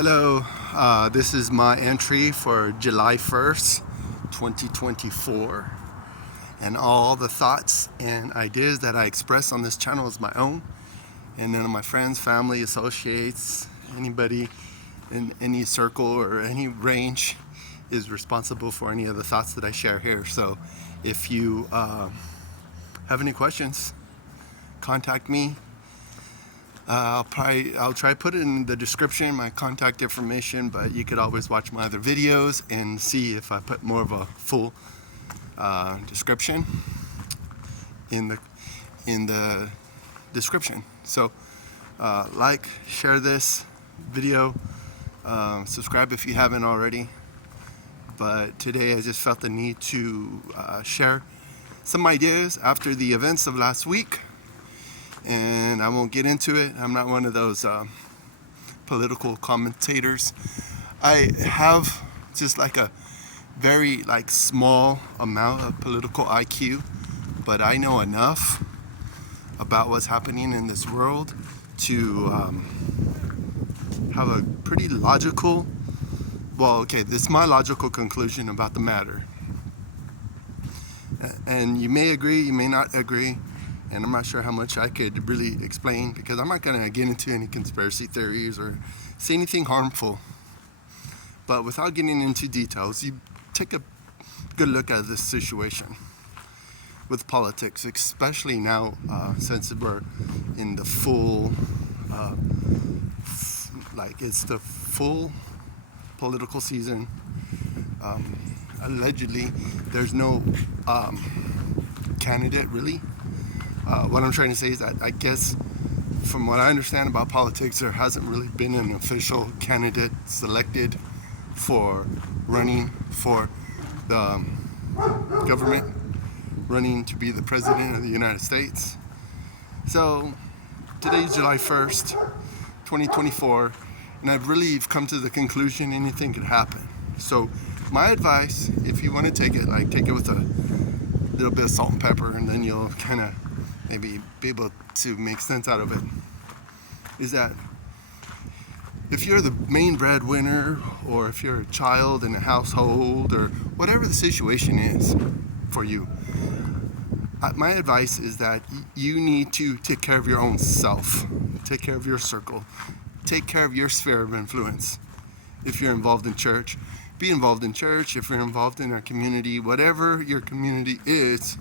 Hello, this is my entry for July 1st, 2024. And all the thoughts and ideas that I express on this channel is my own. And none of my friends, family, associates, anybody in any circle or any range is responsible for any of the thoughts that I share here. So if you have any questions, contact me. I'll try to put it in the description, my contact information, but you could always watch my other videos and see if I put more of a full description in the description. So like, share this video, subscribe if you haven't already. But today I just felt the need to share some ideas after the events of last week. And I won't get into it. I'm not one of those political commentators. I have just like a very small amount of political IQ, but I know enough about what's happening in this world to have a pretty logical, this is my logical conclusion about the matter. And you may agree, you may not agree. And I'm not sure how much I could really explain, because I'm not going to get into any conspiracy theories or say anything harmful. But without getting into details, you take a good look at this situation with politics, especially now since we're in the full, it's the full political season. Allegedly, there's no candidate really. What I'm trying to say is that I guess from what I understand about politics, there hasn't really been an official candidate selected for running for the government, running to be the president of the United States. So today's July 1st, 2024, and I've really come to the conclusion anything could happen. So my advice, if you want to take it with a little bit of salt and pepper, and then you'll kind of maybe be able to make sense out of it, is that if you're the main breadwinner, or if you're a child in a household, or whatever the situation is for you, my advice is that you need to take care of your own self, take care of your circle, take care of your sphere of influence. If you're involved in church, be involved in church. If you're involved in a community, whatever your community is,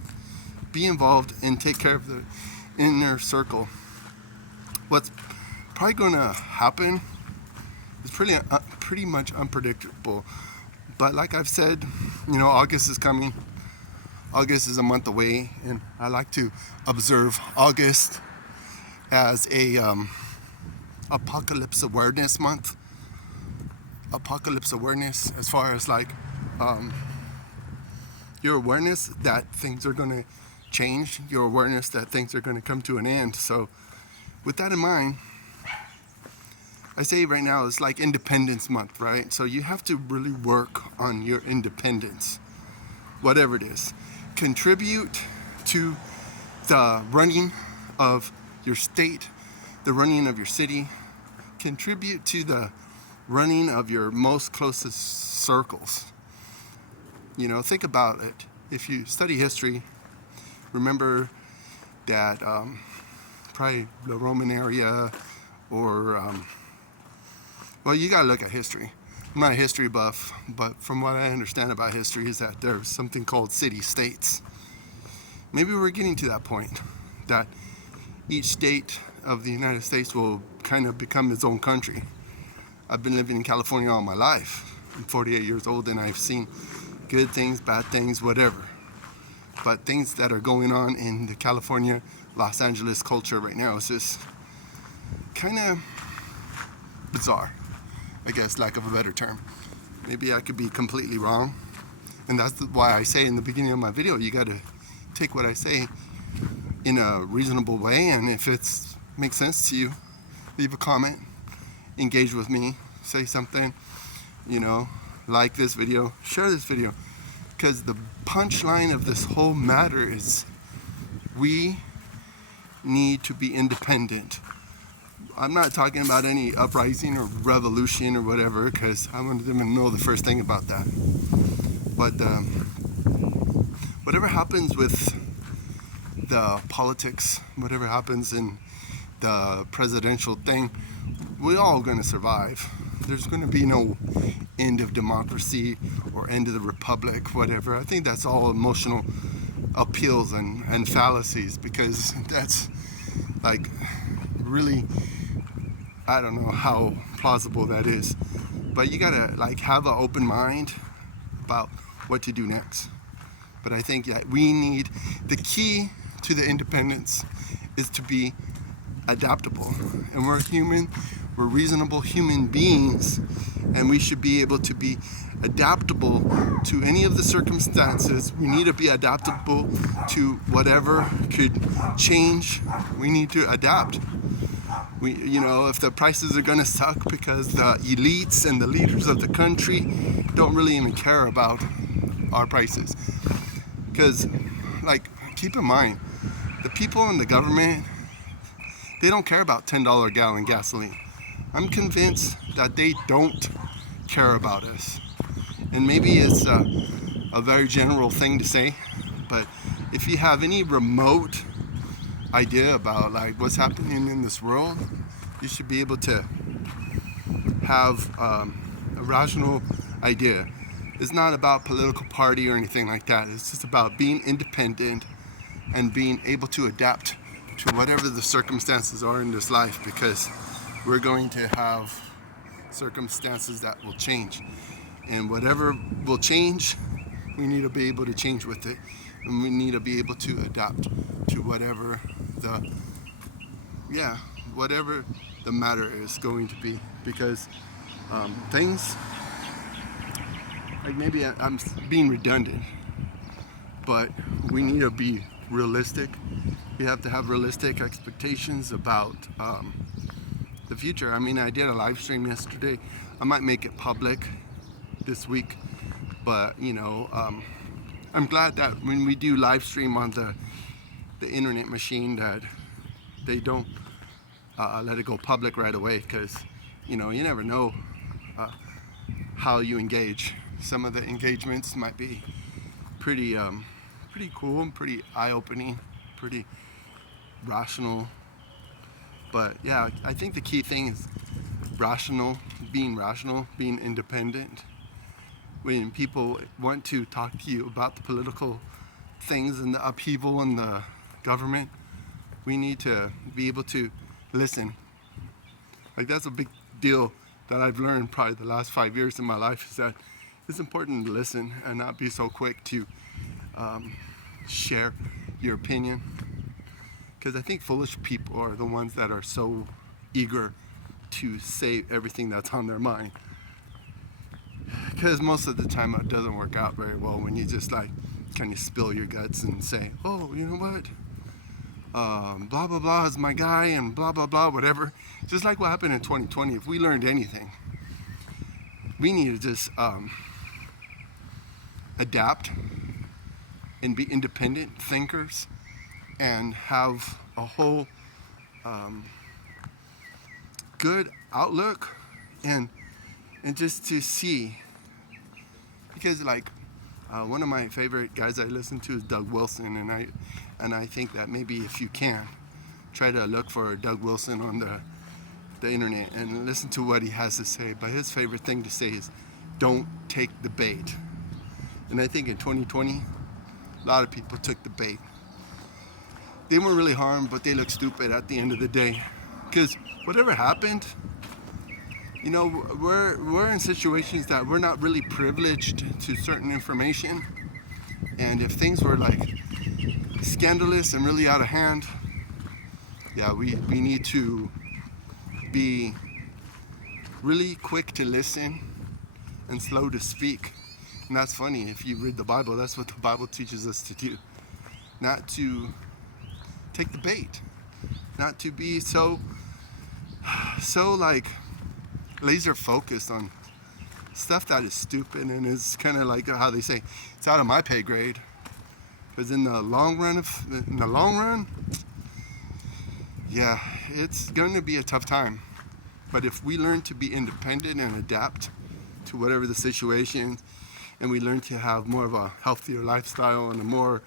be involved and take care of the inner circle. What's probably going to happen is pretty much unpredictable. But like I've said, August is coming. August is a month away, and I like to observe August as a apocalypse awareness month. Apocalypse awareness, as far as your awareness that things are going to change, your awareness that things are going to come to an end. So with that in mind, I say right now it's like Independence Month, right? So you have to really work on your independence, whatever it is. Contribute to the running of your state, the running of your city. Contribute to the running of your most closest circles. Think about it. If you study history, remember that probably the Roman area, or you gotta look at history. I'm not a history buff, but from what I understand about history is that there's something called city-states. Maybe we're getting to that point, that each state of the United States will kind of become its own country. I've been living in California all my life. I'm 48 years old, and I've seen good things, bad things, whatever. But things that are going on in the California, Los Angeles culture right now is just kind of bizarre, I guess, lack of a better term. Maybe I could be completely wrong. And that's why I say in the beginning of my video, you got to take what I say in a reasonable way. And if it makes sense to you, leave a comment, engage with me, say something, like this video, share this video. Because the punchline of this whole matter is we need to be independent. I'm not talking about any uprising or revolution or whatever, because I wouldn't even know the first thing about that. But whatever happens with the politics, whatever happens in the presidential thing, we're all going to survive. There's going to be no end of democracy or end of the republic, whatever. I think that's all emotional appeals and fallacies, because that's like really, I don't know how plausible that is. But you gotta like have an open mind about what to do next. But I think that we need, the key to the independence is to be adaptable. And we're human, we're reasonable human beings, and we should be able to be adaptable to any of the circumstances. We need to be adaptable to whatever could change. We need to adapt. If the prices are going to suck because the elites and the leaders of the country don't really even care about our prices. Because, keep in mind, the people in the government, they don't care about $10 a gallon gasoline. I'm convinced that they don't care about us. And maybe it's a very general thing to say, but if you have any remote idea about what's happening in this world, you should be able to have a rational idea. It's not about political party or anything like that. It's just about being independent and being able to adapt to whatever the circumstances are in this life, because we're going to have circumstances that will change. And whatever will change, we need to be able to change with it. And we need to be able to adapt to whatever whatever the matter is going to be. Because things, maybe I'm being redundant, but we need to be realistic. We have to have realistic expectations about the future. I did a live stream yesterday. I might make it public this week, but I'm glad that when we do live stream on the internet machine, that they don't let it go public right away, because you never know how you engage. Some of the engagements might be pretty cool and pretty eye-opening, pretty rational. But yeah, I think the key thing is being independent. When people want to talk to you about the political things and the upheaval in the government, we need to be able to listen. That's a big deal that I've learned probably the last 5 years in my life, is that it's important to listen and not be so quick to share your opinion. Because I think foolish people are the ones that are so eager to say everything that's on their mind. Because most of the time it doesn't work out very well when you just kind of spill your guts and say, oh, you know what? Blah, blah, blah is my guy, and blah, blah, blah, whatever. Just like what happened in 2020. If we learned anything, we need to just adapt and be independent thinkers and have a whole good outlook and just to see. Because one of my favorite guys I listen to is Doug Wilson, and I think that maybe if you can, try to look for Doug Wilson on the internet and listen to what he has to say. But his favorite thing to say is, don't take the bait. And I think in 2020, a lot of people took the bait. They weren't really harmed, but they look stupid at the end of the day. Because whatever happened, we're in situations that we're not really privileged to certain information. And if things were scandalous and really out of hand, we need to be really quick to listen and slow to speak. And that's funny, if you read the Bible, that's what the Bible teaches us to do. Not to take the bait. Not to be so laser focused on stuff that is stupid and is kind of how they say, it's out of my pay grade. Because in the long run, it's going to be a tough time. But if we learn to be independent and adapt to whatever the situation, and we learn to have more of a healthier lifestyle and a more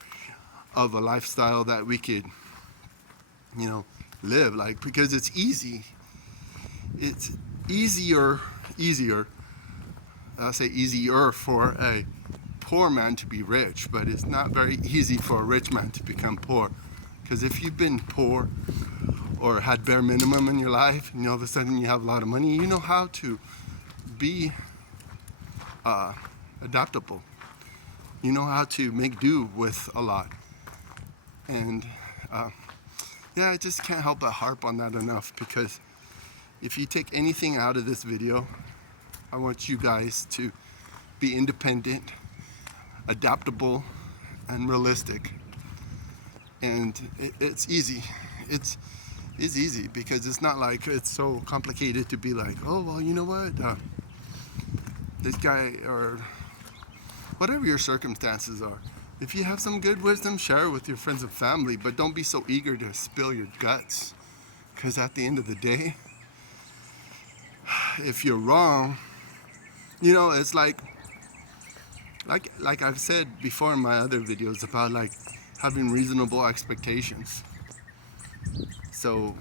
of a lifestyle that we could, live like, because it's easy. It's easier, I'll say easier for a poor man to be rich, but it's not very easy for a rich man to become poor. Because if you've been poor or had bare minimum in your life, and all of a sudden you have a lot of money, you know how to be adaptable. You know how to make do with a lot. And I just can't help but harp on that enough, because if you take anything out of this video, I want you guys to be independent, adaptable, and realistic. And it's easy. It's easy because it's not like it's so complicated to be like, oh, well, you know what? This guy, or whatever your circumstances are, if you have some good wisdom, share it with your friends and family, but don't be so eager to spill your guts. Because at the end of the day, if you're wrong, it's like I've said before in my other videos about like having reasonable expectations. So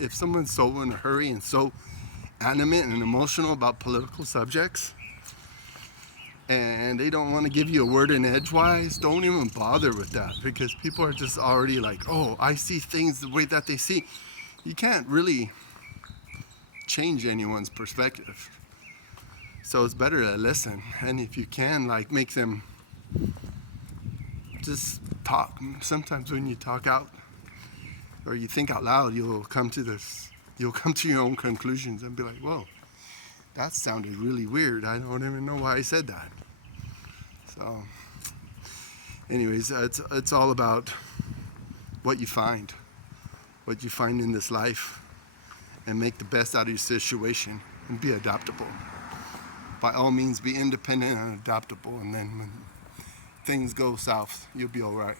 if someone's so in a hurry and so animate and emotional about political subjects, and they don't want to give you a word in edgewise, don't even bother with that, because people are just already like, oh, I see things the way that they see. You can't really change anyone's perspective. So it's better to listen, and if you can, like, make them just talk. Sometimes when you talk out or you think out loud, you'll come to your own conclusions and be like, whoa, that sounded really weird. I don't even know why I said that. So anyways, it's all about what you find in this life, and make the best out of your situation and be adaptable. By all means, be independent and adaptable, and then when things go south, you'll be all right.